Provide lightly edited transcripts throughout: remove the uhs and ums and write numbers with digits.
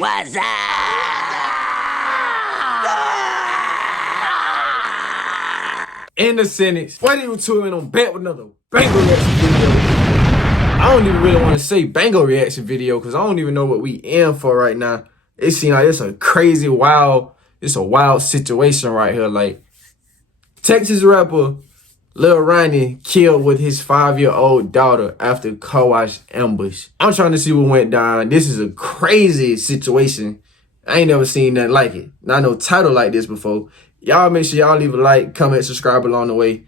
What's up? In the sentence, what are you two and I'm back with another Bango reaction video? I don't even really want to say Bango reaction video because I don't even know what we in for right now. It seems like it's a crazy, wild situation right here. Like, Texas rapper Lil Ronnie killed with his 5-year-old daughter after Carwash ambush. I'm trying to see what went down. This is a crazy situation. I ain't never seen nothing like it. Not no title like this before. Y'all make sure y'all leave a like, comment, subscribe along the way.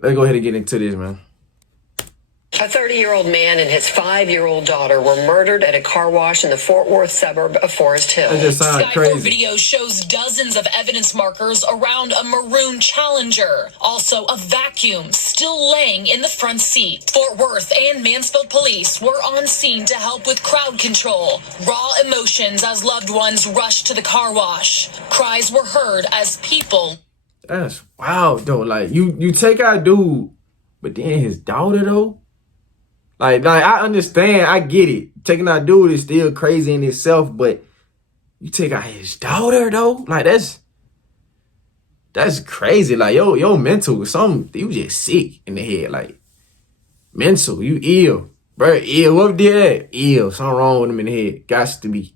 Let's go ahead and get into this, man. A 30-year-old man and his 5-year-old daughter were murdered at a car wash in the Fort Worth suburb of Forest Hill. That just sounds crazy. Video shows dozens of evidence markers around a maroon Challenger. Also, a vacuum still laying in the front seat. Fort Worth and Mansfield police were on scene to help with crowd control. Raw emotions as loved ones rushed to the car wash. Cries were heard as people. That's wild, though. Like, you take our dude, but then his daughter, though? Like I understand, I get it. Taking our dude is still crazy in itself, but you take out his daughter though? Like that's crazy. Like yo mental, you just sick in the head. Like mental, you ill. Bro, ill. What did that? Ill. Something wrong with him in the head. Gots to be.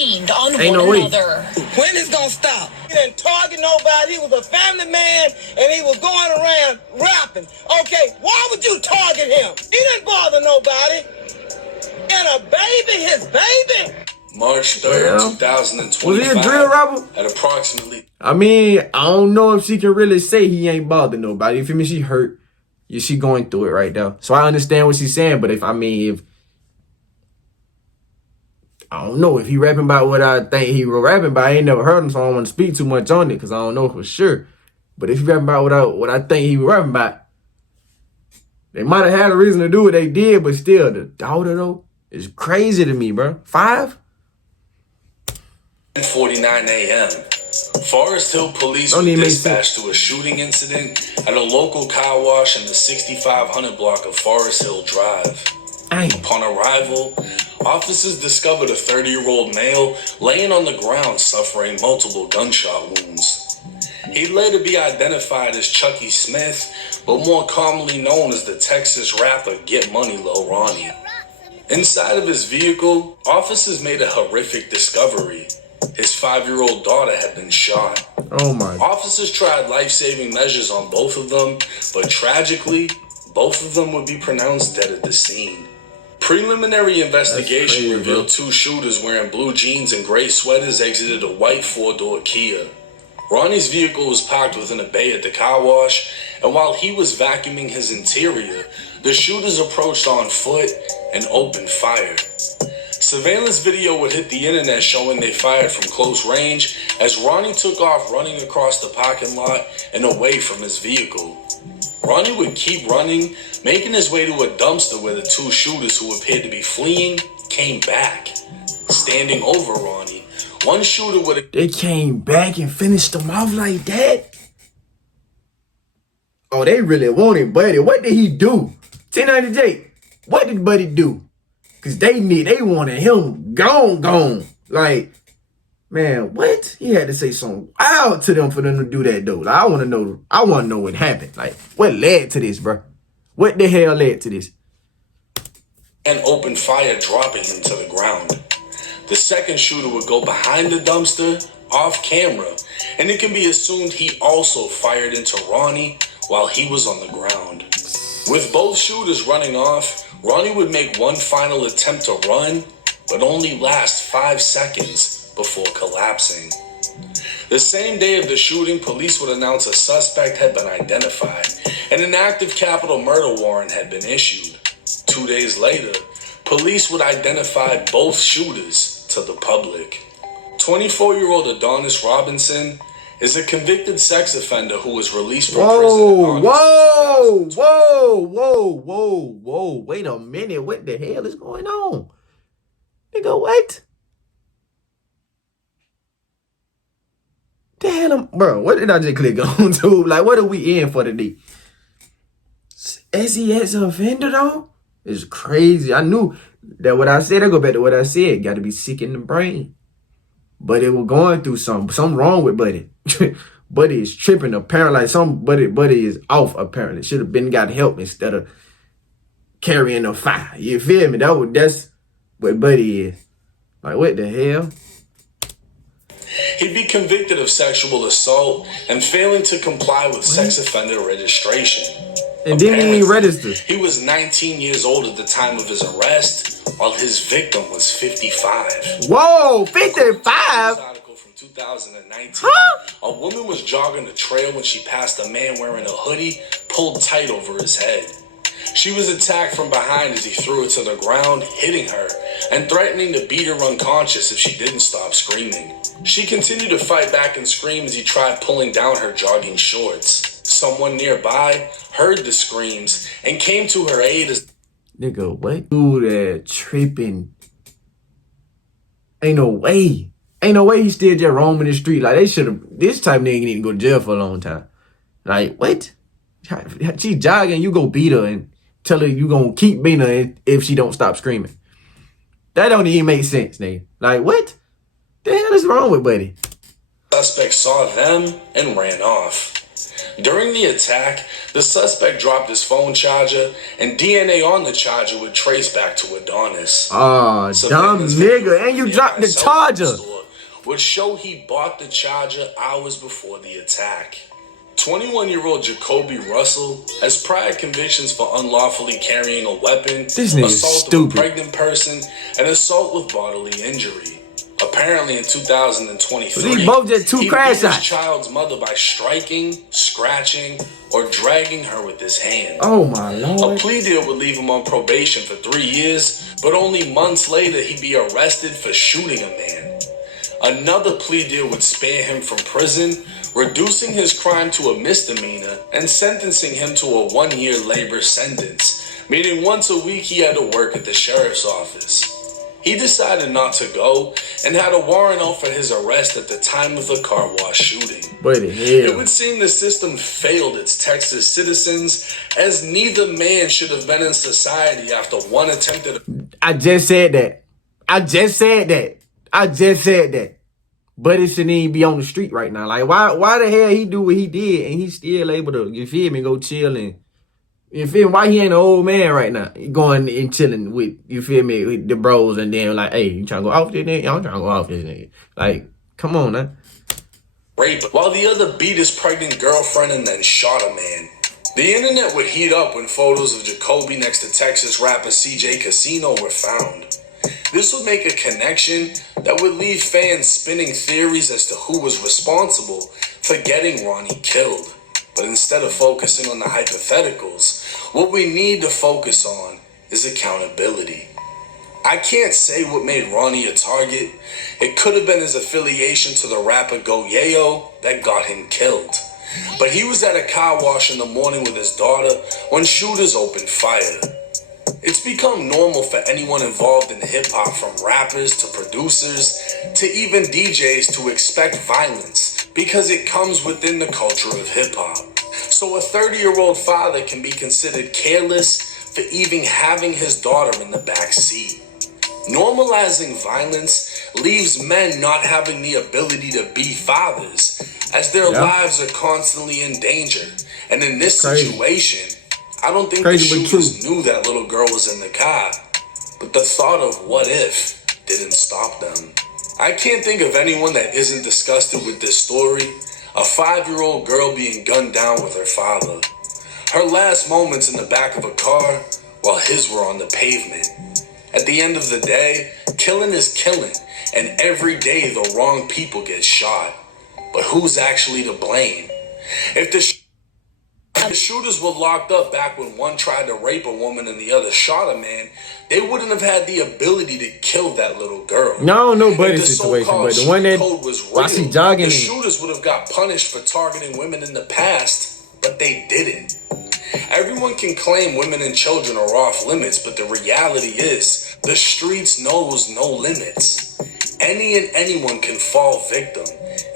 On Ain't one no way. another. When is gonna stop? He didn't target nobody. He was a family man and he was going around rapping. Okay, why would you target him? He didn't bother nobody. And a baby, his baby. March 3rd, 2025. Was he a drill rapper? At approximately. I mean, I don't know if she can really say he ain't bothered nobody. You feel me? She hurt. Yeah, she going through it right now. So I understand what she's saying, but if I don't know if he rapping about what I think he was rapping about. I ain't never heard him, so I don't want to speak too much on it because I don't know for sure. But if he rapping about what I think he was rapping about, they might have had a reason to do what they did, but still, the daughter though is crazy to me, bro. 5? 10:49 a.m. Forest Hill police were dispatched to a shooting incident at a local car wash in the 6500 block of Forest Hill Drive. Dang. Upon arrival, officers discovered a 30-year-old male laying on the ground suffering multiple gunshot wounds. He'd later be identified as Chucky Smith, but more commonly known as the Texas rapper Get Money Lil Ronnie. Inside of his vehicle, officers made a horrific discovery. His 5-year-old daughter had been shot. Oh my. Officers tried life-saving measures on both of them, but tragically, both of them would be pronounced dead at the scene. Preliminary investigation revealed 2 shooters wearing blue jeans and gray sweaters exited a white 4-door Kia. Ronnie's vehicle was parked within a bay at the car wash, and while he was vacuuming his interior, the shooters approached on foot and opened fire. Surveillance video would hit the internet showing they fired from close range as Ronnie took off running across the parking lot and away from his vehicle. Ronnie would keep running, making his way to a dumpster where the 2 shooters who appeared to be fleeing came back. Standing over Ronnie, one shooter would have... They came back and finished them off like that? Oh, they really wanted Buddy. What did he do? 1090J, what did Buddy do? Because they wanted him gone. Like, man, what? He had to say something wild to them for them to do that, though. Like, I want to know what happened. Like, what led to this, bro? What the hell led to this? And opened fire, dropping him to the ground. The second shooter would go behind the dumpster, off camera, and it can be assumed he also fired into Ronnie while he was on the ground. With both shooters running off, Ronnie would make one final attempt to run, but only last 5 seconds before collapsing. The same day of the shooting, police would announce a suspect had been identified and an active capital murder warrant had been issued. 2 days later, police would identify both shooters to the public. 24-year-old Adonis Robinson is a convicted sex offender who was released from prison. Whoa. Wait a minute. What the hell is going on? Nigga, what? The hell, bro, what did I just click on to? Like, what are we in for today? SEX offender, though? It's crazy. I knew That what I said. I go back to what I said. Got to be sick in the brain. But it was going through something wrong with Buddy. Buddy is tripping apparently. Like Buddy is off apparently. Should have been got help instead of carrying a fire. You feel me? That's what Buddy is. Like what the hell? He'd be convicted of sexual assault and failing to comply with sex offender registration. And didn't even register. He was 19 years old at the time of his arrest, while his victim was 55. Whoa, 55? Article from 2019. Huh? A woman was jogging the trail when she passed a man wearing a hoodie pulled tight over his head. She was attacked from behind as he threw her to the ground, hitting her and threatening to beat her unconscious if she didn't stop screaming. She continued to fight back and scream as he tried pulling down her jogging shorts. Someone nearby heard the screams and came to her aid as... Nigga, what? Dude, that tripping. Ain't no way. Ain't no way he still just roaming the street. Like, they should have... This type of nigga need to go to jail for a long time. Like, what? She jogging, you go beat her and tell her you gonna keep beating her if she don't stop screaming. That don't even make sense, nigga. Like, what? The hell is wrong with Buddy? Suspect saw them and ran off. During the attack, the suspect dropped his phone charger, and DNA on the charger would trace back to Adonis. Oh, dumb nigga, and you dropped the charger. Would show he bought the charger hours before the attack. 21-year-old Jacoby Russell has prior convictions for unlawfully carrying a weapon, assault of a pregnant person, and assault with bodily injury. Apparently, in 2023, he both just two crash beat his child's mother by striking, scratching, or dragging her with his hand. Oh my Lord. A plea deal would leave him on probation for 3 years, but only months later he'd be arrested for shooting a man. Another plea deal would spare him from prison, reducing his crime to a misdemeanor and sentencing him to a 1-year labor sentence, meaning once a week he had to work at the sheriff's office. He decided not to go and had a warrant out for his arrest at the time of the car wash shooting. It would seem the system failed its Texas citizens, as neither man should have been in society after one attempted... I just said that. But it shouldn't even be on the street right now. Like, why the hell he do what he did and he still able to, you feel me, go chill and, you feel me? Why he ain't an old man right now? Going and chilling with, you feel me, with the bros and then like, hey, you trying to go off this nigga? I'm trying to go off this nigga. Like, come on, man. Rape, while the other beat his pregnant girlfriend and then shot a man. The internet would heat up when photos of Jacoby next to Texas rapper CJ Casino were found. This would make a connection that would leave fans spinning theories as to who was responsible for getting Ronnie killed. But instead of focusing on the hypotheticals, what we need to focus on is accountability. I can't say what made Ronnie a target. It could have been his affiliation to the rapper Go Yayo that got him killed. But he was at a car wash in the morning with his daughter when shooters opened fire. It's become normal for anyone involved in hip-hop, from rappers to producers to even DJs, to expect violence because it comes within the culture of hip-hop. So a 30-year-old father can be considered careless for even having his daughter in the back seat. Normalizing violence leaves men not having the ability to be fathers, as their lives are constantly in danger. And in this situation, I don't think the shooters knew that little girl was in the car, but the thought of what if didn't stop them. I can't think of anyone that isn't disgusted with this story. A 5-year-old girl being gunned down with her father. Her last moments in the back of a car while his were on the pavement. At the end of the day, killing is killing, and every day the wrong people get shot. But who's actually to blame? If the shooters were locked up back when one tried to rape a woman and the other shot a man, they wouldn't have had the ability to kill that little girl. No Buddy situation, but the one that was real, I see jogging, the shooters would have got punished for targeting women in the past, but they didn't. Everyone can claim women and children are off limits, but the reality is the streets knows no limits. Any and anyone can fall victim,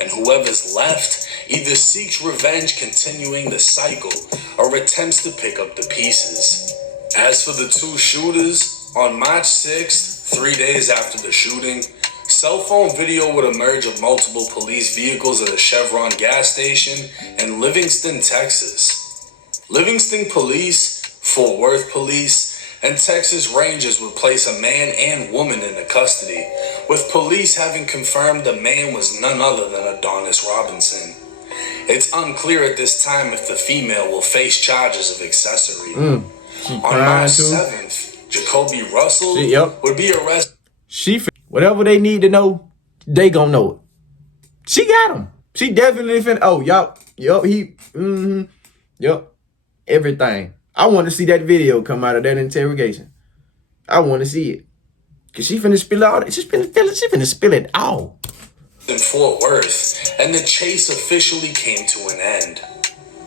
and whoever's left either seeks revenge, continuing the cycle, or attempts to pick up the pieces. As for the two shooters, On March 6th, 3 days after the shooting, cell phone video would emerge of multiple police vehicles at a Chevron gas station in Livingston, Texas. Livingston Police, Fort Worth Police, and Texas Rangers would place a man and woman into custody, with police having confirmed the man was none other than Adonis Robinson. It's unclear at this time if the female will face charges of accessory. On March 7th, Jacoby Russell would be arrested. Whatever they need to know, they gonna know it. She got him. She definitely finna. Oh, yup, everything. I want to see that video come out of that interrogation. I want to see it. Cause she finna spill all. She finna spill it all. In Fort Worth, and the chase officially came to an end,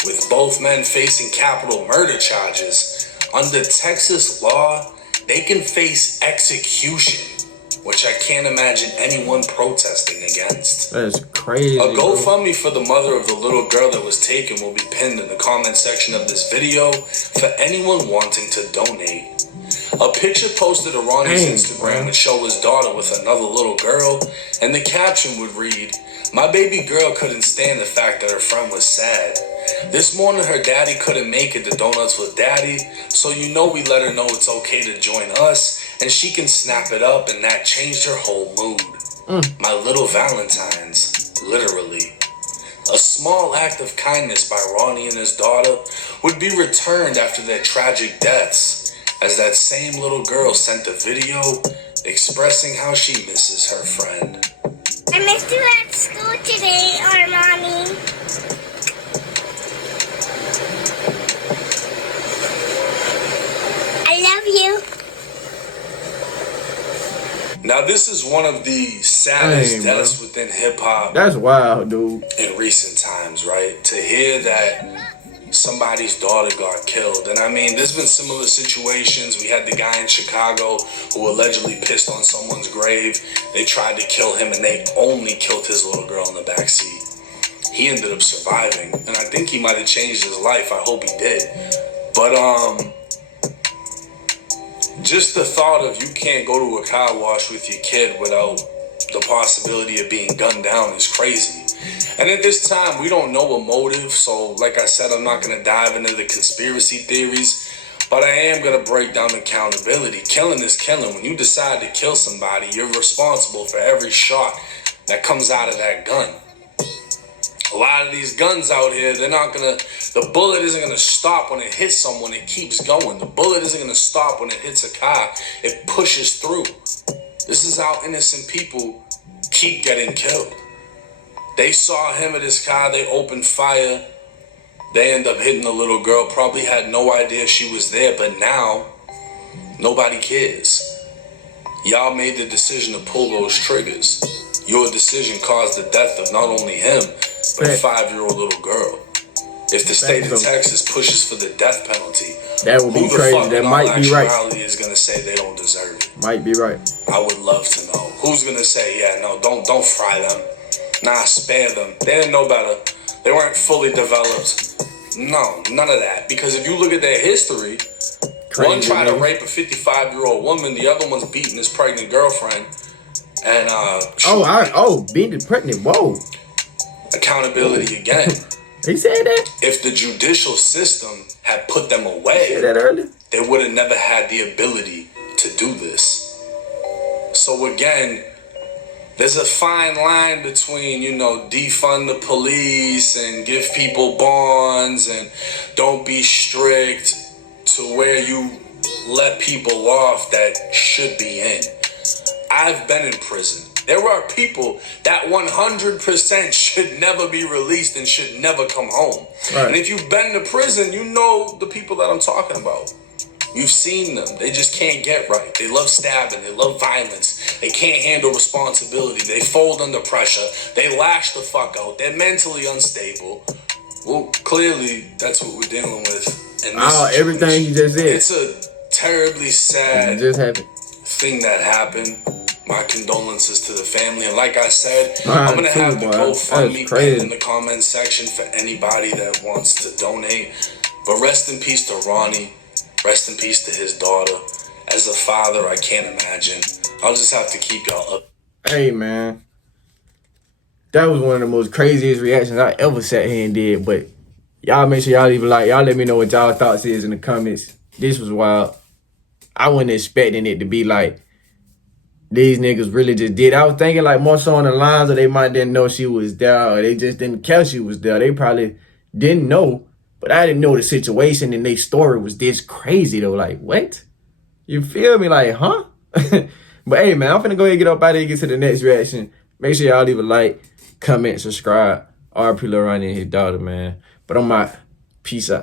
with both men facing capital murder charges. Under Texas law, they can face execution, which I can't imagine anyone protesting against. That's crazy. A GoFundMe for the mother of the little girl that was taken will be pinned in the comment section of this video for anyone wanting to donate. A picture posted to Ronnie's Instagram would show his daughter with another little girl, and the caption would read, "My baby girl couldn't stand the fact that her friend was sad. This morning her daddy couldn't make it to Donuts with Daddy, so you know we let her know it's okay to join us, and she can snap it up, and that changed her whole mood. My little Valentine's, literally." A small act of kindness by Ronnie and his daughter would be returned after their tragic deaths, as that same little girl sent a video expressing how she misses her friend. I missed you at school today, Armani. I love you. Now, this is one of the saddest deaths within hip-hop. That's wild, dude. In recent times, right? To hear that somebody's daughter got killed. And I mean, there's been similar situations. We had the guy in Chicago who allegedly pissed on someone's grave. They tried to kill him, and they only killed his little girl in the backseat. He ended up surviving, and I think he might have changed his life. I hope he did. But just the thought of you can't go to a car wash with your kid without the possibility of being gunned down is crazy. And at this time, we don't know a motive, so like I said, I'm not going to dive into the conspiracy theories, but I am going to break down accountability. Killing is killing. When you decide to kill somebody, you're responsible for every shot that comes out of that gun. A lot of these guns out here, the bullet isn't going to stop when it hits someone, it keeps going. The bullet isn't going to stop when it hits a car, it pushes through. This is how innocent people keep getting killed. They saw him at his car, they opened fire, they end up hitting the little girl, probably had no idea she was there, but now, nobody cares. Y'all made the decision to pull those triggers. Your decision caused the death of not only him, but a 5-year-old little girl. If the state of Texas pushes for the death penalty, that would be crazy. That might be right. Is going to say they don't deserve it. Might be right. I would love to know. Who's going to say, yeah, no, don't fry them. Nah, spare them. They didn't know better. They weren't fully developed. No, none of that. Because if you look at their history, one tried to rape a 55-year-old woman, the other one's beating his pregnant girlfriend. And beating pregnant. Whoa. Accountability again. He said that? If the judicial system had put them away, said that earlier, they would have never had the ability to do this. So again, there's a fine line between, defund the police and give people bonds and don't be strict, to where you let people off that should be in. I've been in prison. There are people that 100% should never be released and should never come home. Right. And if you've been to prison, you know the people that I'm talking about. You've seen them. They just can't get right. They love stabbing. They love violence. They can't handle responsibility. They fold under pressure. They lash the fuck out. They're mentally unstable. Well, clearly, that's what we're dealing with. And everything you just said. It's a terribly sad thing that happened. My condolences to the family. And like I said, I'm going to have the GoFundMe pinned in the comments section for anybody that wants to donate. But rest in peace to Ronnie. Rest in peace to his daughter. As a father, I can't imagine. I'll just have to keep y'all up. Hey, man. That was one of the most craziest reactions I ever sat here and did. But y'all make sure y'all leave a like. Y'all let me know what y'all thoughts is in the comments. This was wild. I wasn't expecting it to be like these niggas really just did. I was thinking like more so on the lines of they might didn't know she was there, or they just didn't care she was there. They probably didn't know, but I didn't know the situation and their story was this crazy though. Like, what? You feel me? Like, huh? But hey, man, I'm finna go ahead and get up out of here and get to the next reaction. Make sure y'all leave a like, comment, subscribe. RP Lil Ronnie and his daughter, man. But I'm out. Peace out.